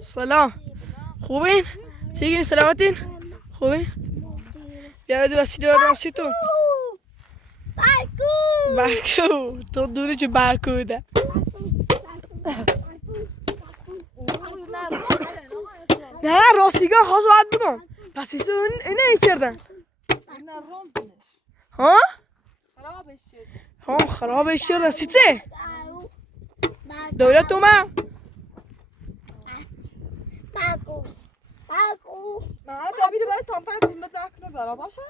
سلام، خوبین؟ چیگین سلامتین؟ خوبین؟ بیا بدو وسیله بردم سیتون. برکو تو دونه چه برکو ده. نه راستیگه خواست باید بودم. پس ایسو اینه ای چردن؟ ها؟ خرابش چردن سیچه؟ دولت اومه؟ من تابیری باید تامپر تیم بزن کنه برا باشه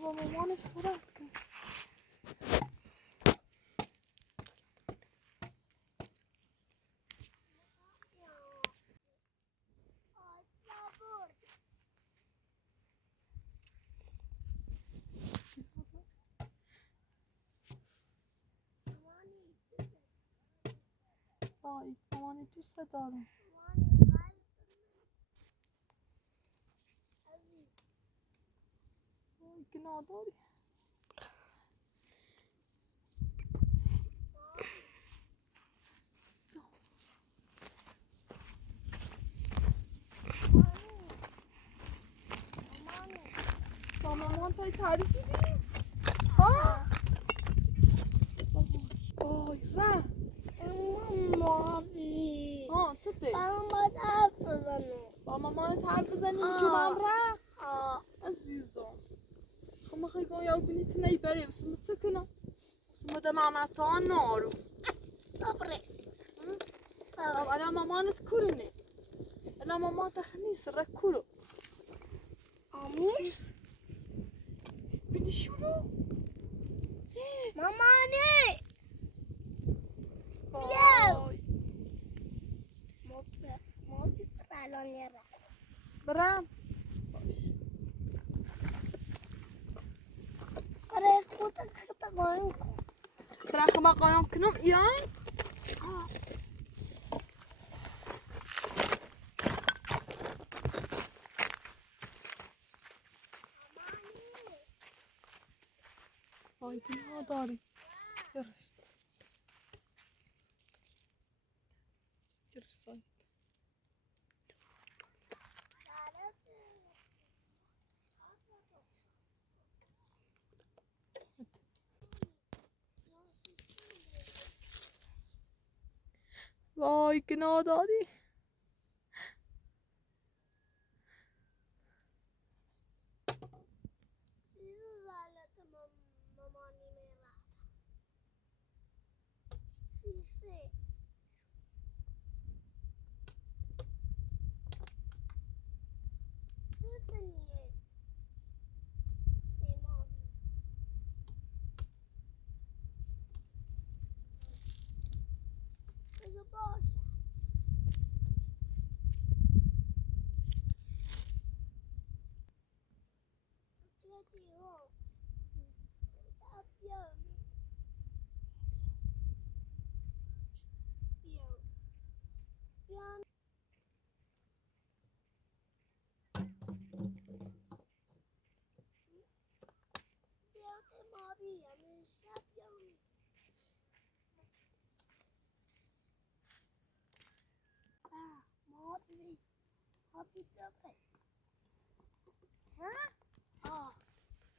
با مامانش صورت کرد. وای مامان دوست دارم. وای گناه داری. با مامان پای تعریفی دیم. ها؟ وای رفت. مامی ها چه دی؟ با حرف بزنم. با مامان حرف بزنیم جمعم رفت. آه عزیزم خب ما خیلی گایا بینید نمیبره بسیم چه کنم؟ بسیم ده مامتا نارو. صبره طب الان مامانت کرونه. الان مامان تخنیس را کرو. آمیش بینی شورو؟ مامانی وای. ما الان یاره برم. آره خود قایم کن. برم خما قایم کنم ایان؟ وای گناه داری. یارش. یارش سای. وای گناه داری.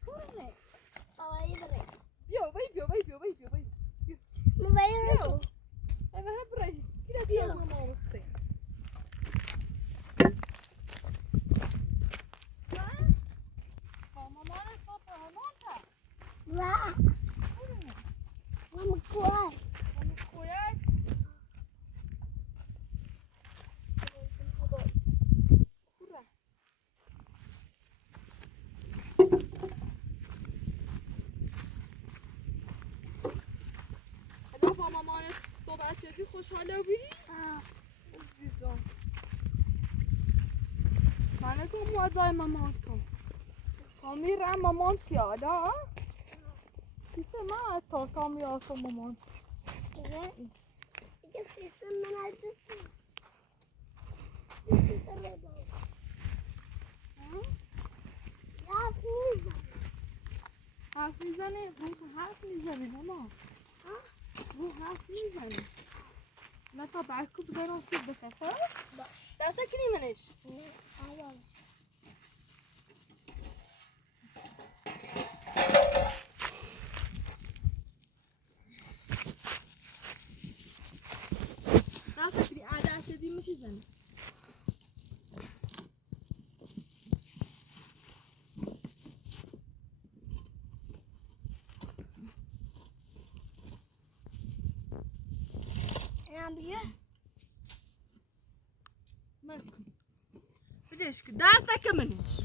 کرونه. بیا وای بیا وای بیا وای بیا وای. بیا. ایوه برای. کیلا بیا ماما وسه. با مامان صبح مامان تا. Mama kuat. مامان خویک. خوره. حالا با مامانت صحبت کردی خوشحاله بودی؟ عزیزم من نگم موضوع مامان تو تا میرم مامان پیاده ها؟ پیسه من تا میرم مامان Itu sistem mana itu sih? حرف میزنه؟ روح حرف میزنه ماما روح حرف میزنه نه تا برکو بذارم سیب بخه خب؟ دسته کنی منش دسته کنی عدسته دی میشی زنه بديش داس منش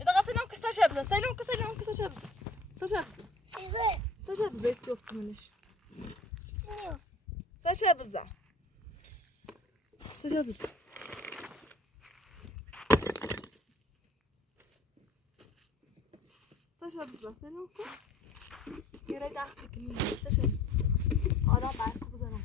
إذا غسلهم كسر شبزة سيلهم كسر شبزة سر شبزة شفت منش سر شبزة سيلهم يرى داس كمين سر شبزة آرام بعد بزنم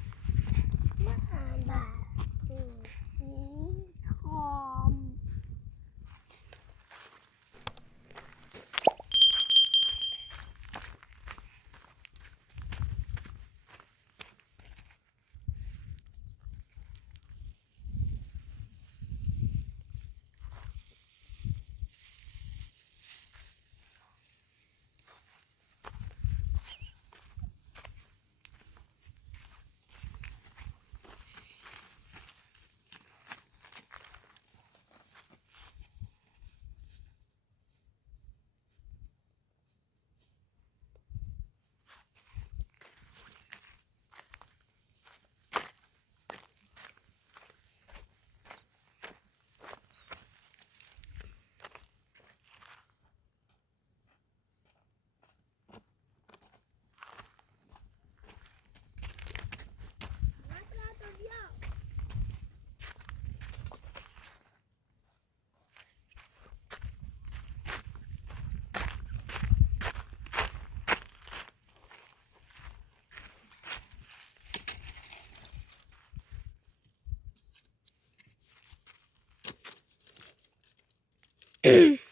Mama.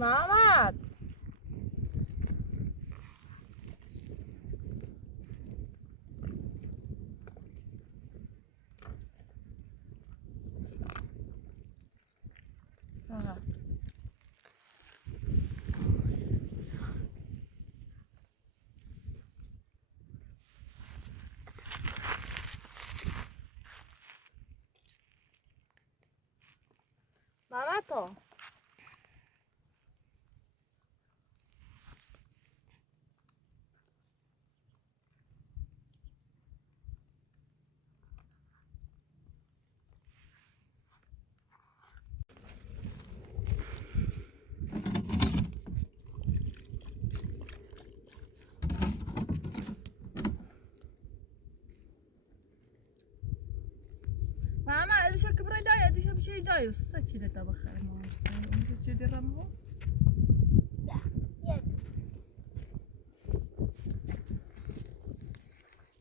محمد محمد تو محمد ادوش كبر جاي ادوش بشي جاي وسا كذا تبخر ما انت كذا رمو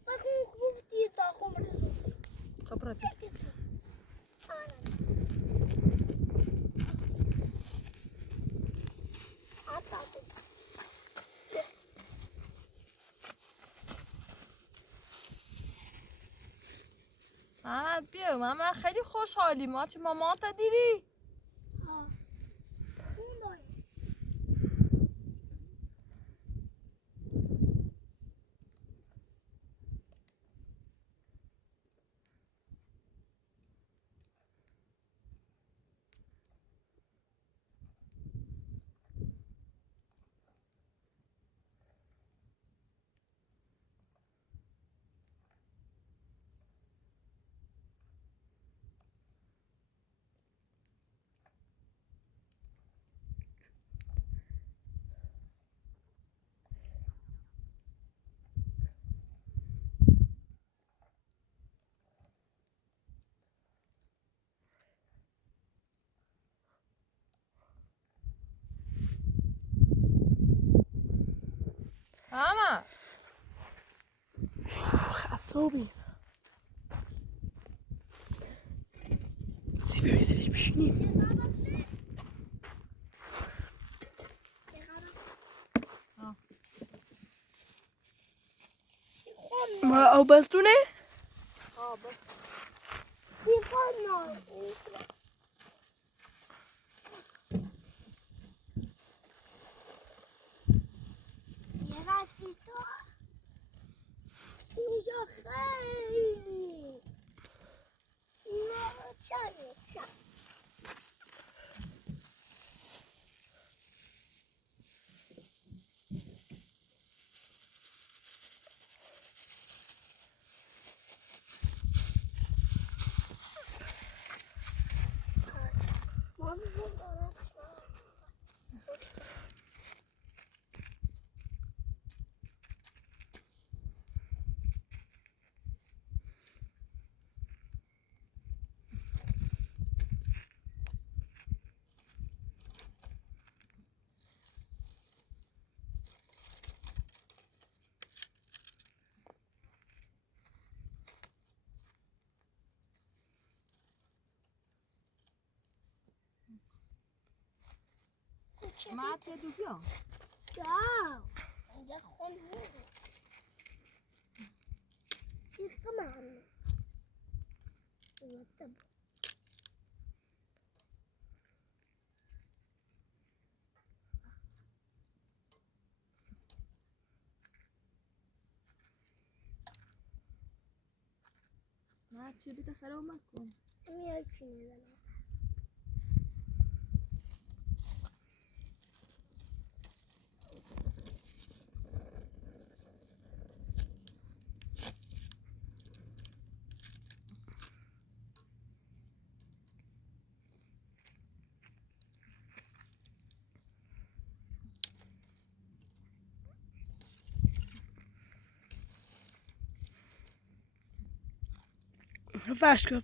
Bakın bu diye takım rezolve. خبرتي محمد بیا محمد خیلی خوشحالی ما چه مامان تا دیدی محمد خصابی سیبری سرش بشینیم ما او بستونه؟ ما تدو بیا. Ja. Jag kommer. Sitta med honom. Jättebra. ما چه بیت خراب مکن. Jag känner det.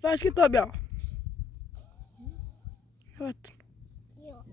Färsk tabii ya. Evet. Ja.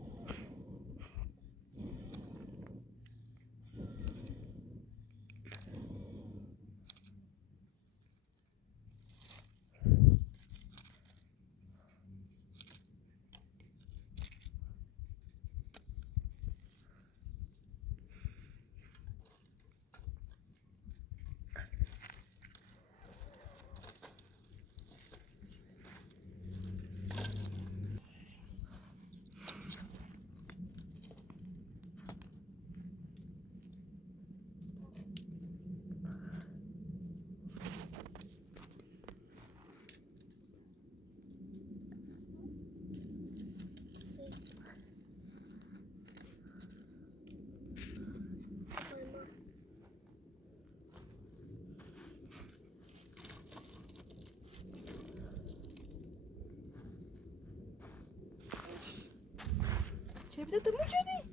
چه بیت تموم شدی؟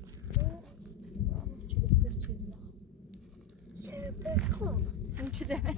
این چی demek?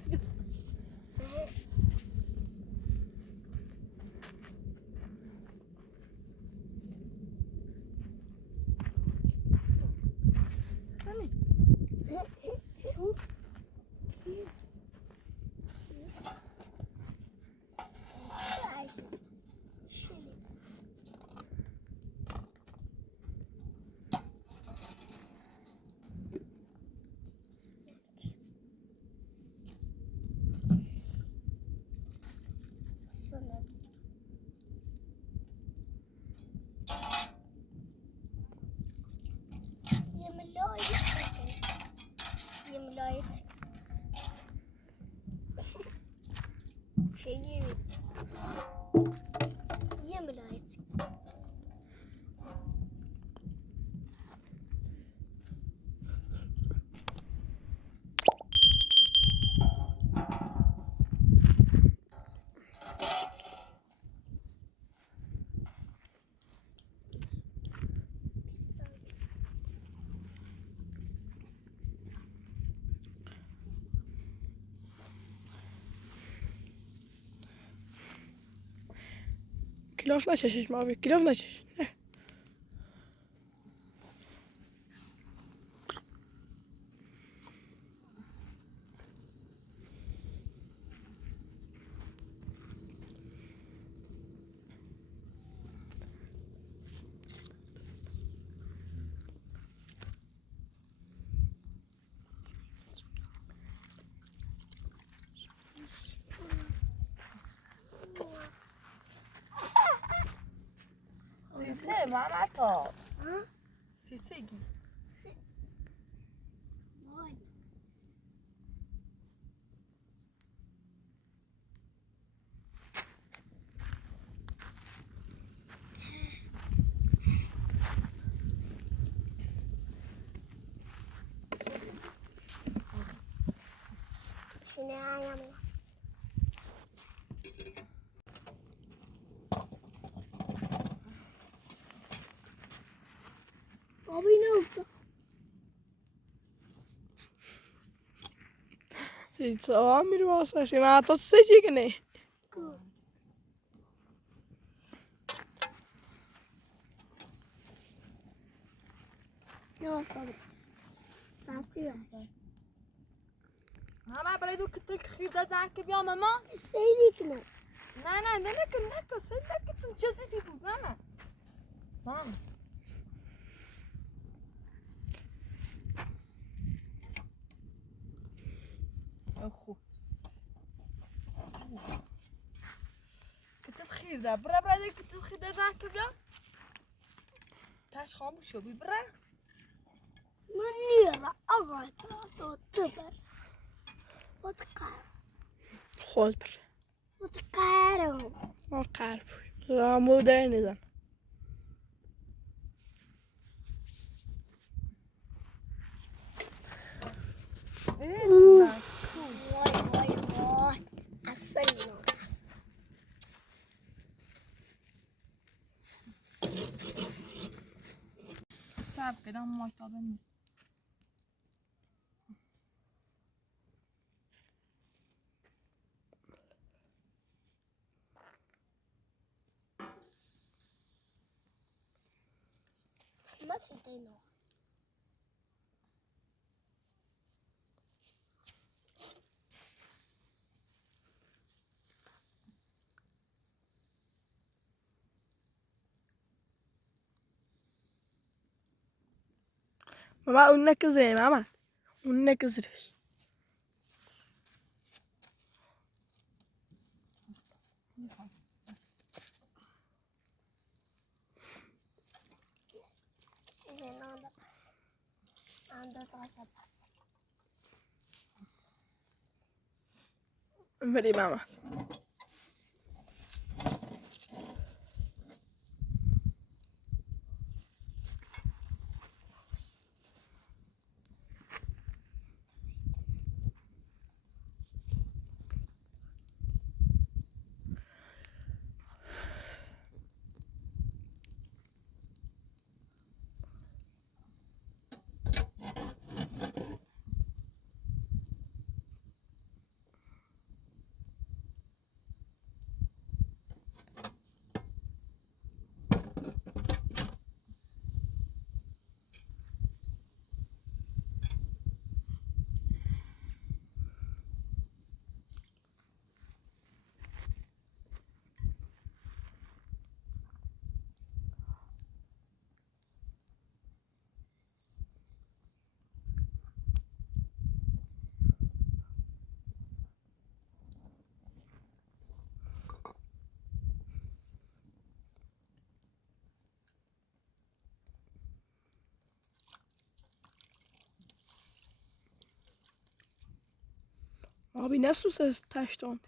Kilof nacieszyć, mały. Kilof nacieszyć. Nie. سیچه ماما تو Ha? سیچه گی Vay. Şimdi ayağımla. Abi Senza mi riposa, ma tu sei che ne? Non so. Sappi. Mama, برای دو کتل خیر دادن که بیا ماما. Sei di no. نه نکن سن چیزی فی بود ماما. ماما. خوب. کتل خیر ده برای کتل خیر دادن که بیا. تاش خاموش شو بی برای. Maniera, avanti, super. Wat caro. خود بر. Wat caro. ما قرب. رامو در نیزم. Vay. Assalino. صبر کدام مایتابه نیست. Ma si te no. ماما اون نکزره ماما. اون نکزرش. بری ماما. Abi nasıl ses taştan?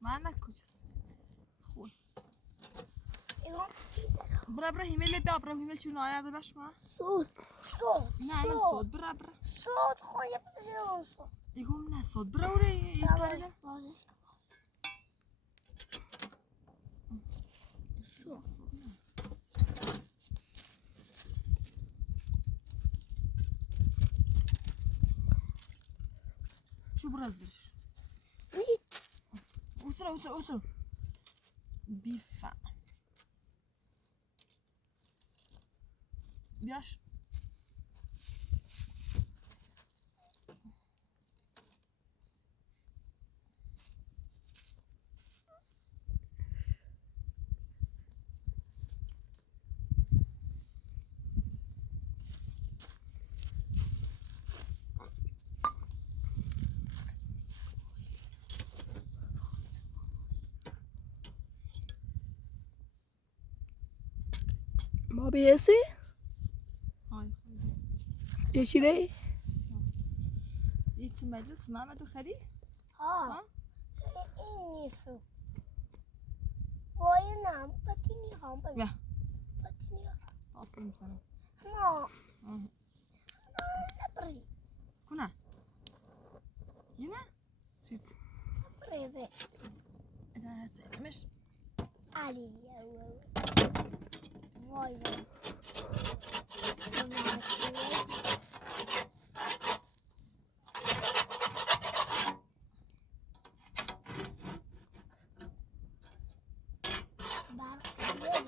من نکجاست. خوب. برا هیمل بیا برا هیمل چون آیا باش ما. Sus. نه صد برا. Sot, خواه بزنم sot. یکم نه صد برا وره یکاره. شو براز درش. اوسر. بیفا. بیاش. ما بیسی؟ یکی دی؟ یکی مجلس محمد خری؟ ها این نیستو وای نام پتینی هم بیا. پتینی هم آسون میزنم. نه نبری کنه. یه نه؟ چیز. نبری به اداره مش. علی وای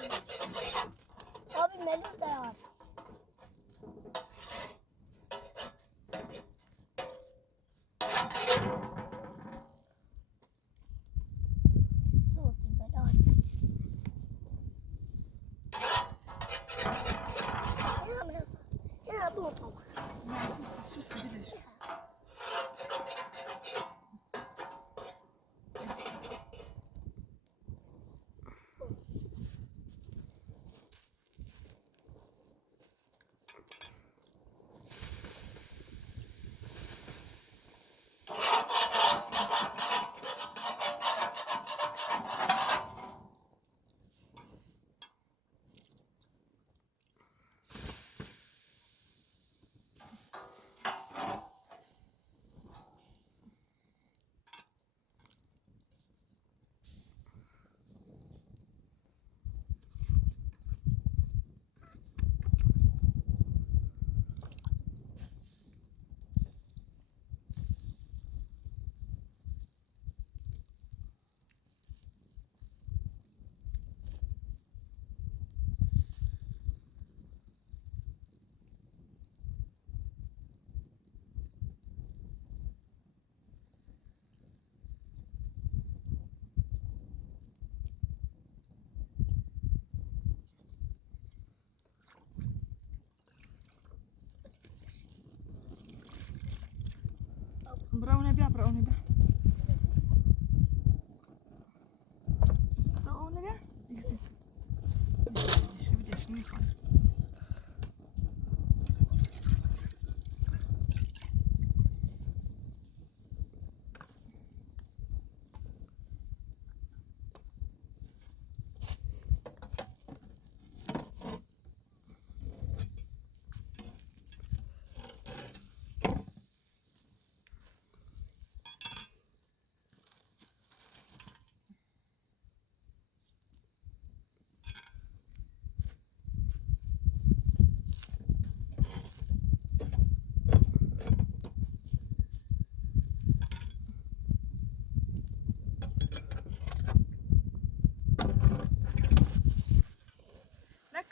Abi Melis de var. صوتي بلاد. هنا Melis. هنا بوطة. sus bilir. Brownie bia. Brownie bia. Ich sitze. Widzisz, nie chodź.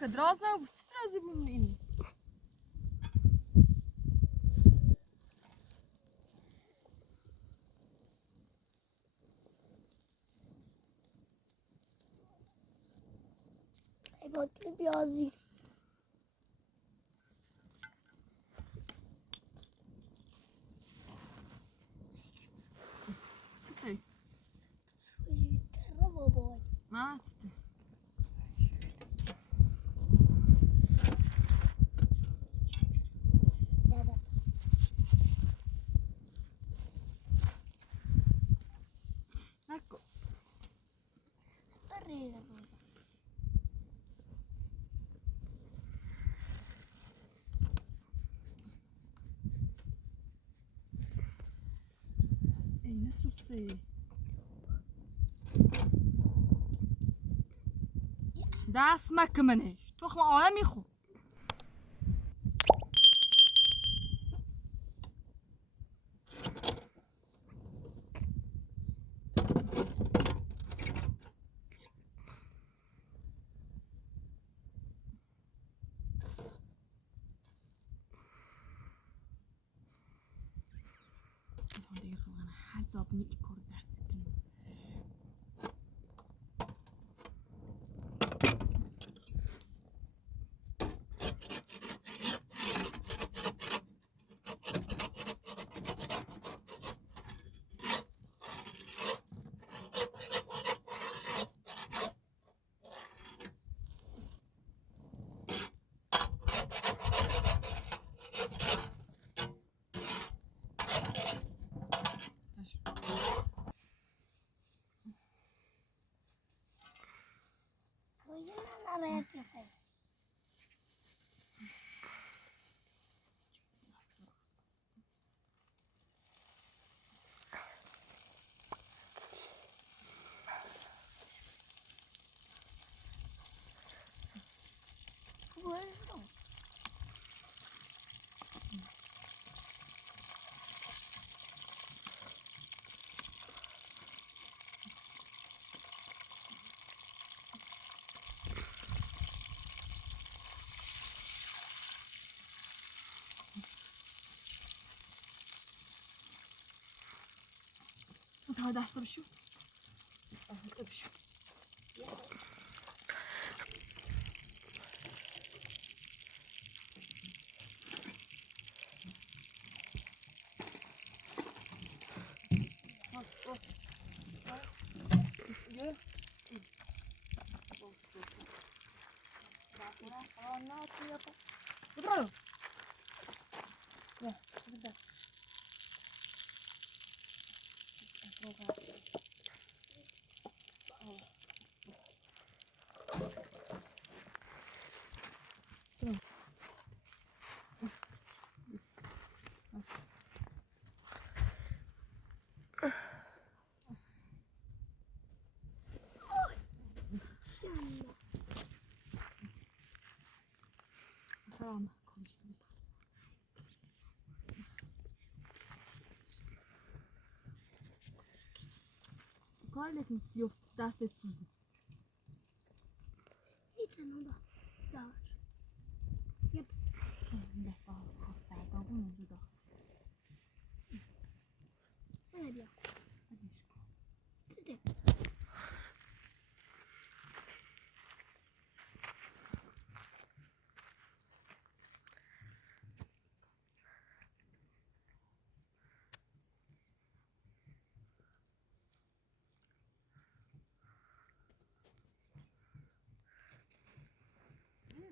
Drozna, strazy bym inni. Bakın birazcık. Co ty? Trawa boy. A, co ty? Nada. Ecco. Arriva boy. Ej, nasıl şey? ده اسمك مناش تخمع عوامي خو زابني الكورد حسكن تا دستا بشو دستا بشو Bravo. Ya, sudah. Tamam. کار لیکن سیاه دست سوزی میتونم دار یه دفعه خواست سردابون اونجا داخل من بیا چیزی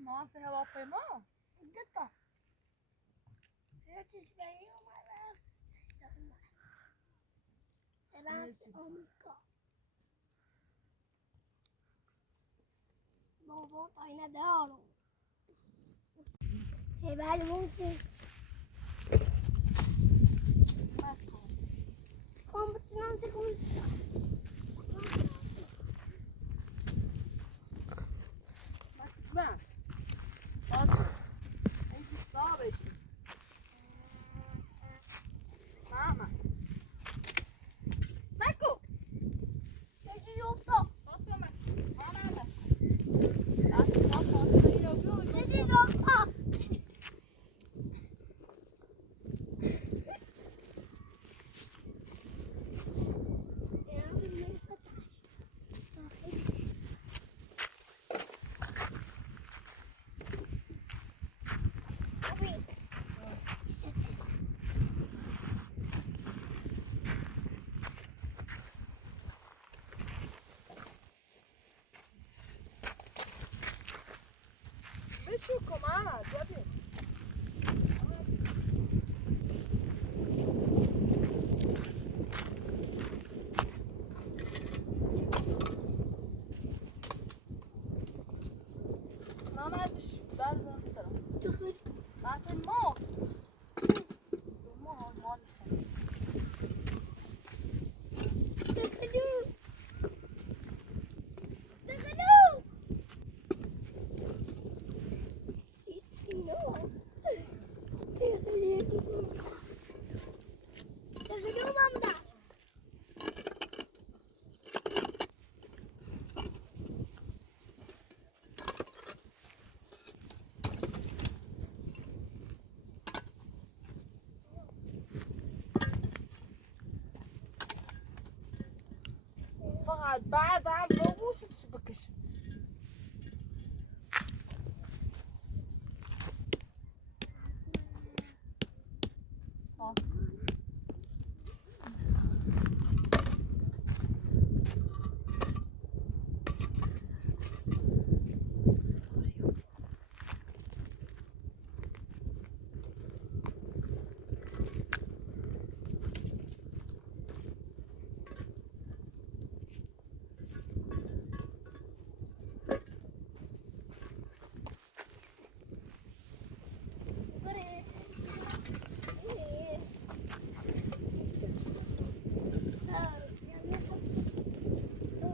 ما هم سه هواپیما دوتا یه چیزی بایی اومدم فرانس آمریکا بابا تاینه دارم بعد ممکن کام بتونم سکون نه این صابشی ماما Marco! یکی یوفتا دیدی یوفتا بشو کمک ببین محمد بشو بردارم سلام بس ما فقط بعدم ببوسش بکشم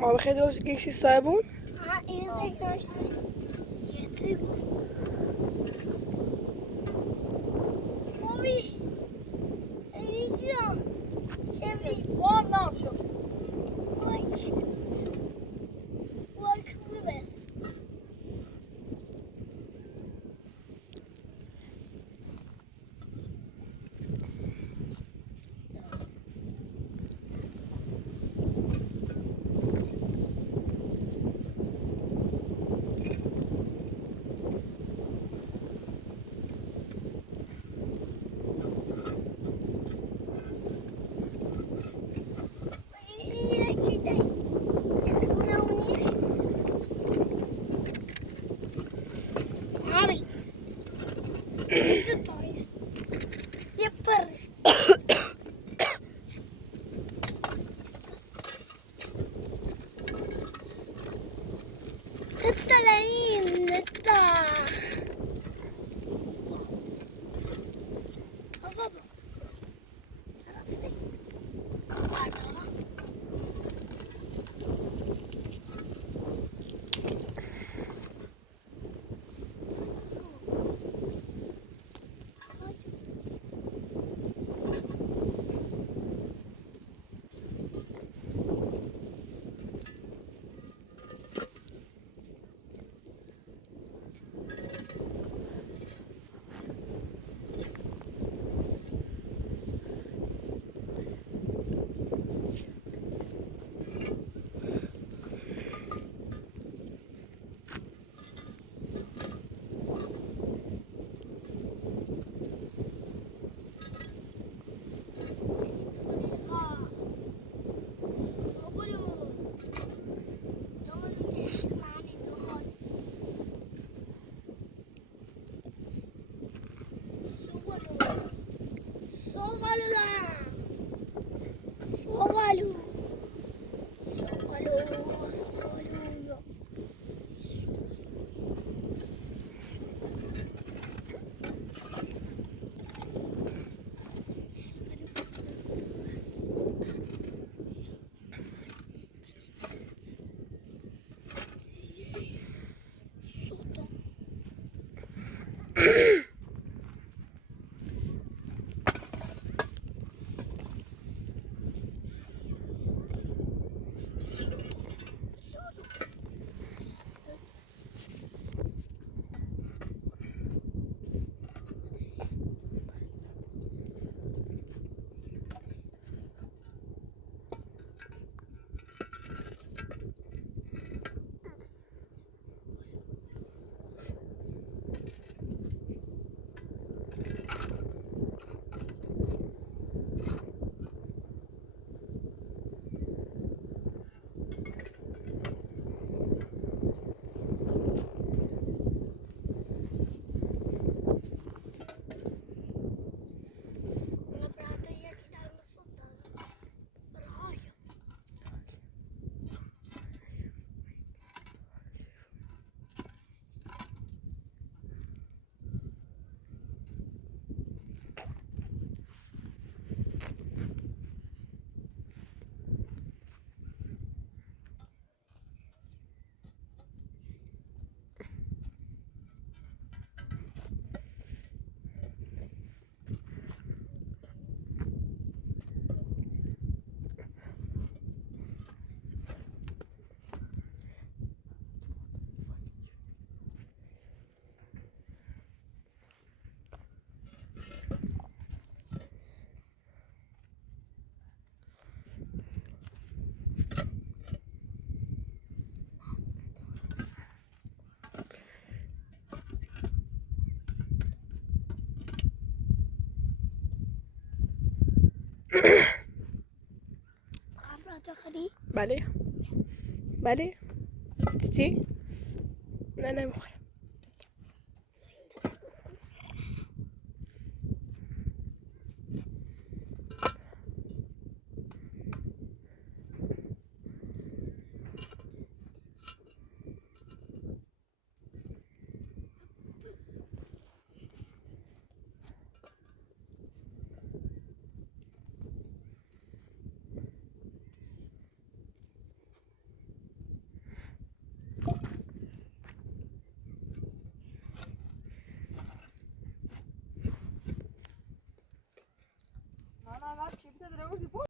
Maar we gaan dus een keer samen. 됐다, 레인. 됐다. 가봐. 알았어. 가봐. بله بله چی؟ نه نمیخورم. چی بده رو